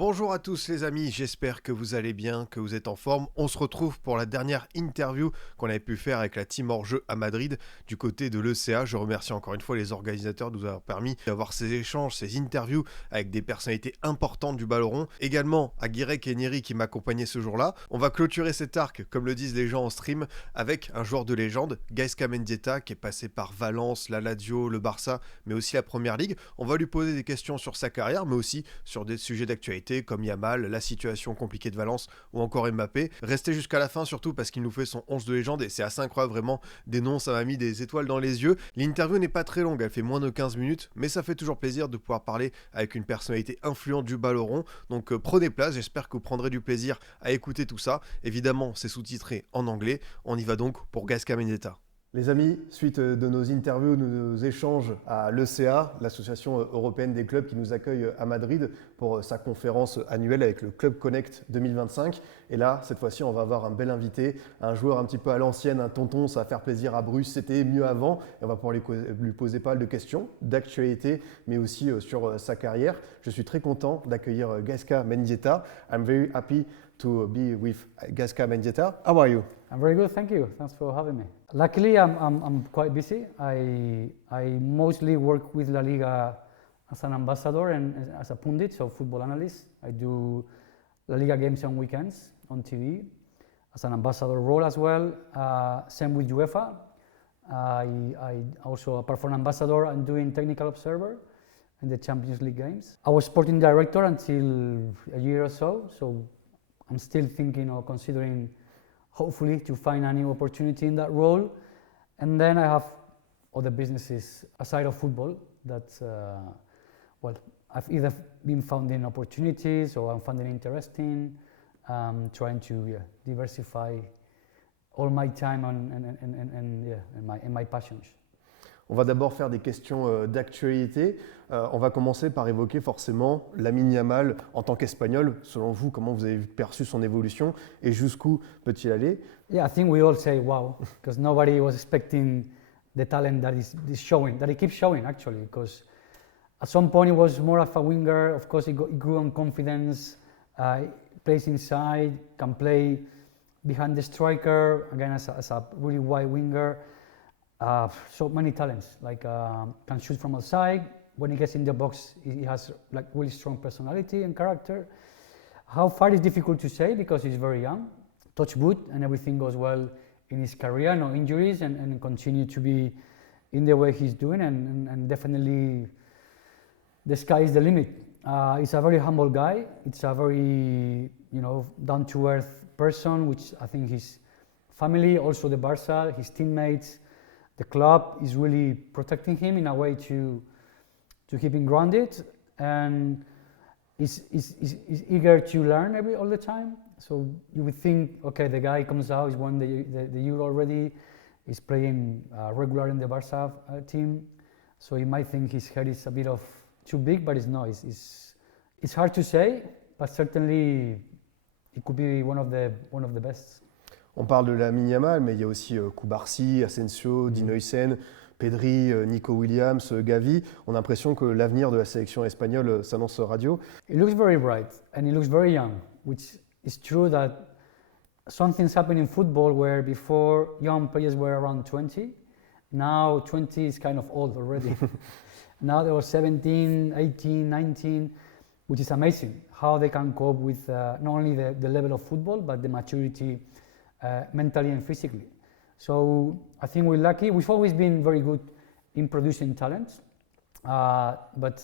Bonjour à tous les amis, j'espère que vous allez bien, que vous êtes en forme. On se retrouve pour la dernière interview qu'on avait pu faire avec la team Hors Jeu à Madrid du côté de l'ECA. Je remercie encore une fois les organisateurs de nous avoir permis d'avoir ces échanges, ces interviews avec des personnalités importantes du ballon rond. Également à Guirec et Neri qui m'accompagnaient ce jour-là. On va clôturer cet arc, comme le disent les gens en stream, avec un joueur de légende, Gaizka Mendieta, qui est passé par Valence, la Lazio, le Barça, mais aussi la Première Ligue. On va lui poser des questions sur sa carrière, mais aussi sur des sujets d'actualité comme Yamal, la situation compliquée de Valence ou encore Mbappé. Restez jusqu'à la fin surtout parce qu'il nous fait son 11 de légende et c'est assez incroyable, vraiment des noms, ça m'a mis des étoiles dans les yeux. L'interview n'est pas très longue, elle fait moins de 15 minutes, mais ça fait toujours plaisir de pouvoir parler avec une personnalité influente du ballon rond. Donc prenez place, j'espère que vous prendrez du plaisir à écouter tout ça. Évidemment, c'est sous-titré en anglais. On y va donc pour Gaizka Mendieta. Les amis, suite de nos interviews, de nos échanges à l'ECA, l'association européenne des clubs qui nous accueille à Madrid pour sa conférence annuelle avec le Club Connect 2025. Et là, cette fois-ci, on va avoir un bel invité, un joueur un petit peu à l'ancienne, un tonton, ça va faire plaisir à Bruce, c'était mieux avant. Et on va pouvoir lui poser pas mal de questions d'actualité, mais aussi sur sa carrière. Je suis très content d'accueillir Gaizka Mendieta. I'm very happy to be with Gaizka Mendieta. How are you? I'm very good, thank you. Thanks for having me. Luckily, I'm quite busy. I mostly work with La Liga as an ambassador and as a pundit, so football analyst. I do La Liga games on weekends on TV as an ambassador role as well. Same with UEFA. I also, apart from ambassador, I'm doing technical observer in the Champions League games. I was sporting director until a year or so I'm still thinking or considering hopefully to find a new opportunity in that role. And then I have other businesses aside of football that, I've either been finding opportunities or I'm finding interesting, trying to diversify all my time and my passions. On va d'abord faire des questions d'actualité. On va commencer par évoquer forcément Lamine Yamal en tant qu'Espagnol. Selon vous, comment vous avez perçu son évolution et jusqu'où peut-il aller? Yeah, I think we all say wow, because nobody was expecting the talent that is showing, that he keeps showing actually, because at some point he was more of a winger. Of course, he grew on confidence, plays inside, can play behind the striker, again as a really wide winger. So many talents, like can shoot from outside. When he gets in the box, he has like really strong personality and character. How far is difficult to say because he's very young. Touch wood and everything goes well in his career, no injuries, and continue to be in the way he's doing, and definitely the sky is the limit. He's a very humble guy. It's a very down-to-earth person, which I think his family, also the Barca, his teammates, the club is really protecting him in a way to keep him grounded, and is eager to learn all the time. So you would think, okay, the guy comes out, he's won the Euro already, he's playing regular in the Barca team, so you might think his head is a bit of too big, but it's not. It's hard to say, but certainly it could be one of the best. On parle de Lamine Yamal, mais il y a aussi Koubarsi, Asensio, Dinoysen, Pedri, Nico Williams, Gavi. On a l'impression que l'avenir de la sélection espagnole s'annonce radio. He looks very bright and he looks very young, which is true that something's happened in football where before young players were around 20. Now 20 is kind of old already. Now they were 17, 18, 19, which is amazing how they can cope with not only the level of football, but the maturity mentally and physically. So I think we're lucky. We've always been very good in producing talent, but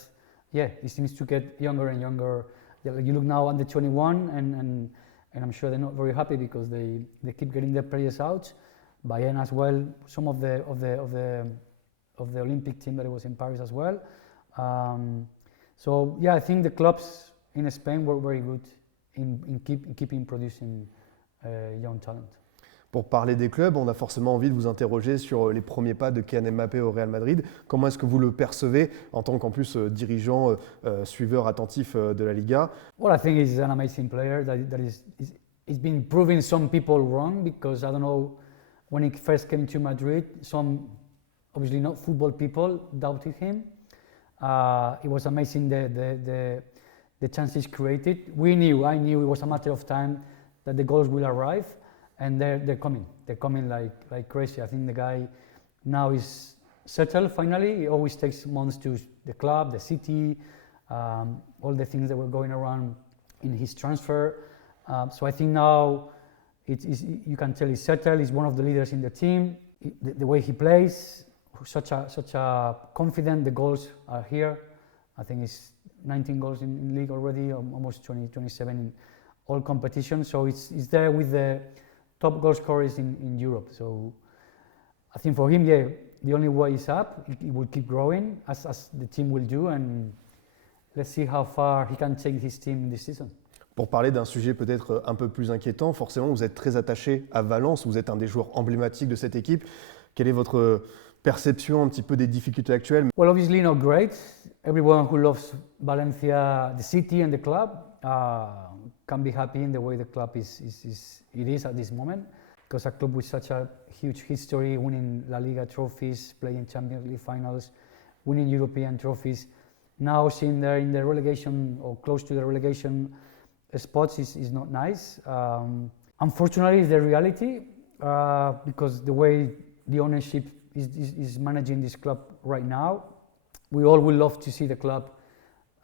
yeah, it seems to get younger and younger. You look now under 21, and I'm sure they're not very happy because they keep getting their players out. Bayern as well, some of the Olympic team that was in Paris as well. So yeah, I think the clubs in Spain were very good in keeping producing young talent. Pour parler des clubs, on a forcément envie de vous interroger sur les premiers pas de Kylian Mbappé au Real Madrid. Comment est-ce que vous le percevez en tant qu'en plus dirigeant, suiveur attentif de la Liga? Well, I think he's an amazing player that he's been proving some people wrong, because I don't know, when he first came to Madrid, some obviously not football people doubted him. It was amazing the the chances created. I knew it was a matter of time that the goals will arrive, and they're coming. They're coming like crazy. I think the guy now is settled finally. It always takes months to the club, the city, all the things that were going around in his transfer. So I think now you can tell he's settled. He's one of the leaders in the team. The way he plays, such a confident. The goals are here. I think it's 19 goals in league already, almost 27 in all competitions. So it's there with the top goal scorers in Europe. So I think for him, the only way is up. He will keep growing as the team will do, and let's see how far he can take his team this season. Pour parler d'un sujet peut-être un peu plus inquiétant, forcément vous êtes très attaché à Valence, vous êtes un des joueurs emblématiques de cette équipe. Quelle est votre perception un petit peu des difficultés actuelles? Well, obviously not great. Everyone who loves Valencia, the city and the club, can be happy in the way the club is at this moment. Because a club with such a huge history, winning La Liga trophies, playing Champions League finals, winning European trophies, now seeing they're in the relegation or close to the relegation spots is not nice. Unfortunately, it's the reality, because the way the ownership is managing this club right now, we all would love to see the club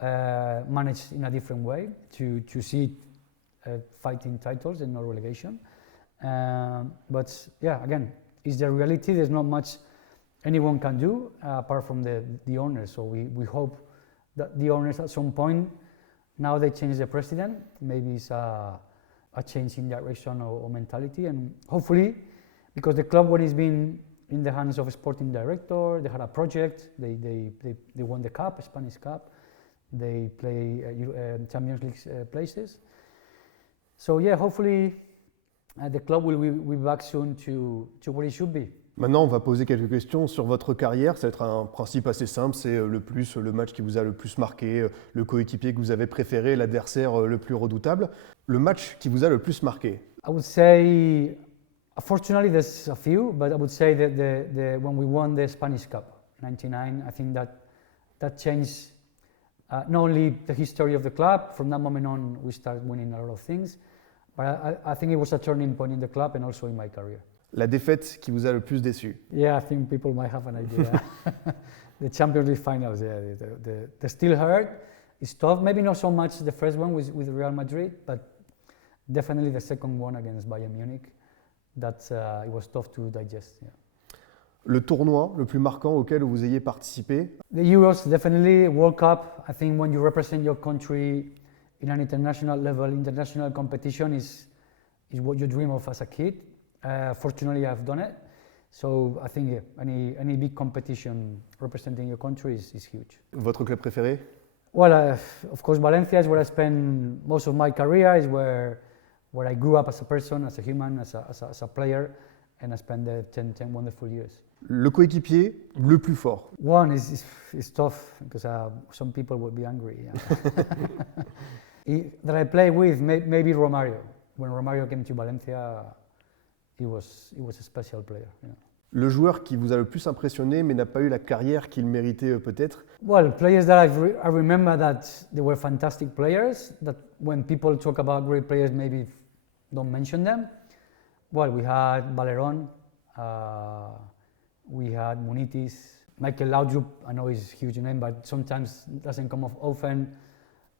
managed in a different way, to see fighting titles and not relegation. But yeah, again, it's the reality. There's not much anyone can do apart from the owners. So we hope that the owners at some point, now they change the president, maybe it's a change in direction or mentality, and hopefully, because the club, when it's been in the hands of a sporting director, they had a project, they won the cup, Spanish Cup, they play Champions League places. So yeah, hopefully the club will be back soon to where it should be. Maintenant, on va poser quelques questions sur votre carrière. Ça va être un principe assez simple, c'est le match qui vous a le plus marqué, le coéquipier que vous avez préféré, l'adversaire le plus redoutable. Le match qui vous a le plus marqué? I would say, fortunately there's a few, but I would say that when we won the Spanish Cup, 99, I think that changed not only the history of the club. From that moment on, we started winning a lot of things, but I think it was a turning point in the club and also in my career. La défaite qui vous a le plus déçu? Yeah, I think people might have an idea. The Champions League finals, yeah, the still hurt. It's tough. Maybe not so much the first one with Real Madrid, but definitely the second one against Bayern Munich. It was tough to digest. Yeah. Le tournoi le plus marquant auquel vous ayez participé? The Euros, definitely. World Cup. I think when you represent your country in an international level, international competition is what you dream of as a kid. Fortunately, I've done it. So I think any big competition representing your country is huge. Votre club préféré? Well, of course, Valencia is where I spent most of my career. Is where I grew up as a person, as a human, as a player, and I spent the 10 wonderful years. Le coéquipier le plus fort? One is tough because some people would be angry. That I play with, maybe Romario. When Romario came to Valencia, he was a special player. Yeah. Le joueur qui vous a le plus impressionné mais n'a pas eu la carrière qu'il méritait peut-être? Well, players that I remember that they were fantastic players, that when people talk about great players maybe don't mention them. Well, we had Valerón, we had Munitis, Michael Laudrup, I know he's a huge name, but sometimes doesn't come off often.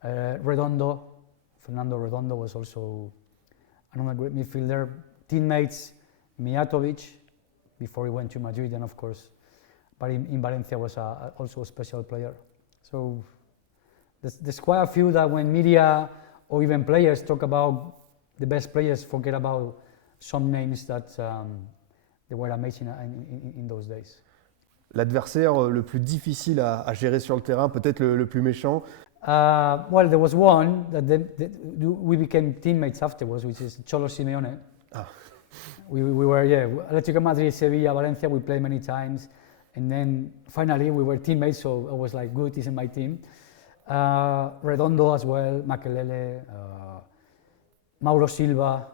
Redondo, Fernando Redondo was also another great midfielder. Teammates, Mijatovic, before he went to Madrid, and of course, but in Valencia was also a special player. So there's quite a few that when media or even players talk about the best players, forget about some names that they were amazing in those days. L'adversaire le plus difficile à gérer sur le terrain, peut-être le plus méchant? Well, there was one that we became teammates afterwards, which is Cholo Simeone. Ah. We were, Atletico Madrid, Sevilla, Valencia, we played many times. And then finally we were teammates, so I was like, good, he's in my team. Redondo as well, Makelele, Mauro Silva,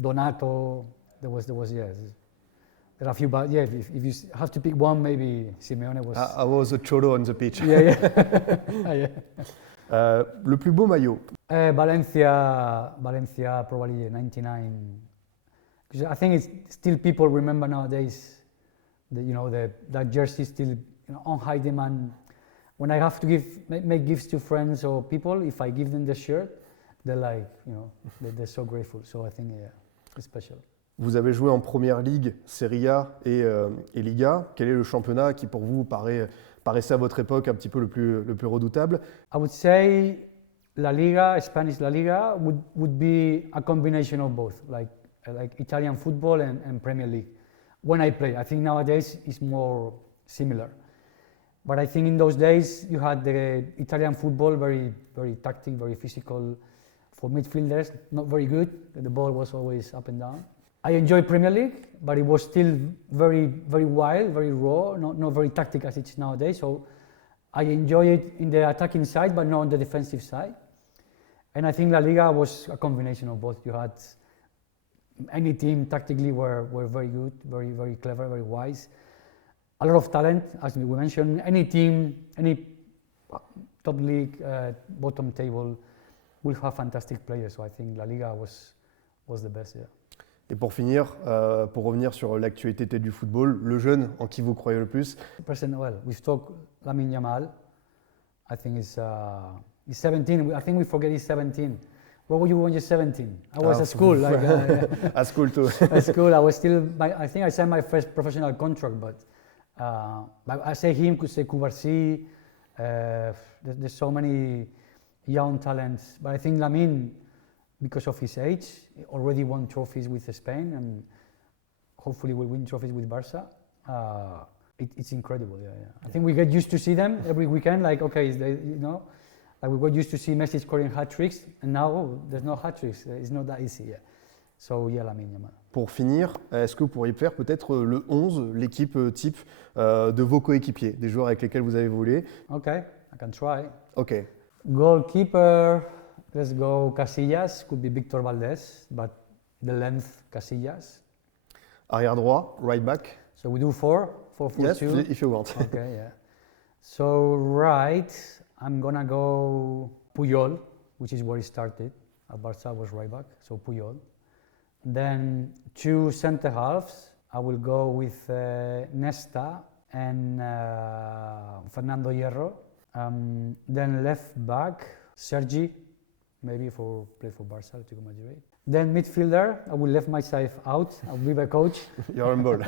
Donato, there was there are a few, but yeah, if you have to pick one, maybe Simeone was. I was a Cholo on the pitch. Yeah. Le plus beau maillot? Valencia probably 99. Because I think it's still people remember nowadays, that jersey still on high demand. When I have to make gifts to friends or people, if I give them the shirt, they're like, they're so grateful. So I think it's special. Vous avez joué en Première Ligue, Serie A et Liga. Quel est le championnat qui pour vous paraissait à votre époque un petit peu le plus redoutable? I would say La Liga, Spanish La Liga, would be a combination of both, like Italian football and Premier League. When I play, I think nowadays it's more similar. But I think in those days you had the Italian football, very, very tactic, very physical. For midfielders, not very good. The ball was always up and down. I enjoy Premier League, but it was still very, very wild, very raw, not very tactic as it's nowadays. So I enjoy it in the attacking side, but not on the defensive side. And I think La Liga was a combination of both. You had any team tactically were very good, very, very clever, very wise. A lot of talent, as we mentioned. Any team, any top league, bottom table will have fantastic players. So I think La Liga was the best, yeah. Et pour finir, pour revenir sur l'actualité du football, le jeune en qui vous croyez le plus? Well, we've talked Lamine Yamal. I think he's 17. I think we forget he's 17. Where were you when you're 17? I was at school. At school too. At school, I was still. I think I signed my first professional contract, but I say him, could say Kubarsi. There's so many young talents, but I think Lamine, because of his age, already won trophies with Spain and hopefully will win trophies with Barca. It's incredible, yeah. I think we get used to see them every weekend, like, okay, like we got used to see Messi scoring hat-tricks, and now there's no hat-tricks. It's not that easy, yeah. So, yeah, Lamine Yamal. Pour finir, est-ce que vous pourriez faire peut-être le 11, l'équipe type de vos coéquipiers, des joueurs avec lesquels vous avez volé? Okay, I can try. Okay. Goalkeeper, let's go Casillas, could be Victor Valdés, but the length Casillas. Arrière droit, right back. So we do 4-4-2. Yes, if you want. Okay, yeah. So right, I'm gonna go Puyol, which is where he started. At Barca was right back, so Puyol. Then 2 center halves. I will go with Nesta and Fernando Hierro. Then left back, Sergi, maybe play for Barca, Atletico Madrid. Then midfielder, I will leave myself out. I'll be the coach. You're on board.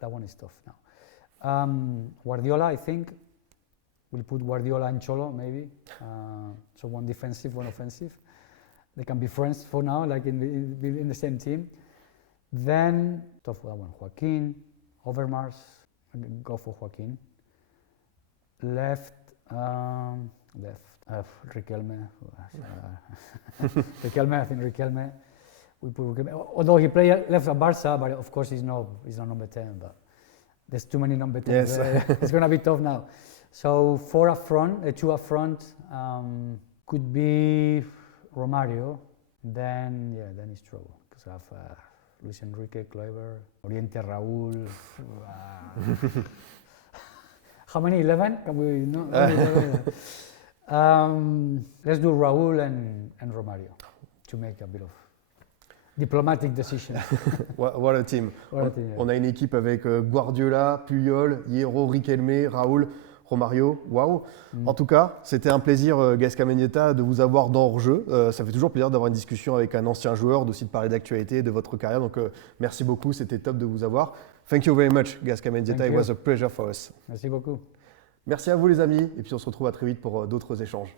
That one is tough now. Guardiola, I think. We'll put Guardiola and Cholo, maybe. So one defensive, one offensive. They can be friends for now, like in the same team. Then, tough that one, Joaquin, Overmars. Go for Joaquin. Left, Riquelme. Riquelme, I think Riquelme. We put Riquelme. Although he played left at Barca, but of course he's not number 10. But there's too many number 10s. Yes. It's gonna be tough now. So 4 up front, 2 up front. Could be Romario. Then it's trouble because I have Luis Enrique, Kluivert, Oriente, Raúl. How many? 11? Can we? No. Let's do Raúl and Romario to make a bit of diplomatic decision. What a team. On a une équipe avec Guardiola, Puyol, Hierro, Riquelme, Raúl, Romario. Waouh. En tout cas, c'était un plaisir, Gaizka Mendieta, de vous avoir dans Hors Jeu. Ça fait toujours plaisir d'avoir une discussion avec un ancien joueur, d'aussi de parler d'actualité, de votre carrière. Donc, merci beaucoup. C'était top de vous avoir. Thank you very much, Gaizka Mendieta. It was a pleasure for us. Merci beaucoup. Merci à vous, les amis. Et puis, on se retrouve à très vite pour d'autres échanges.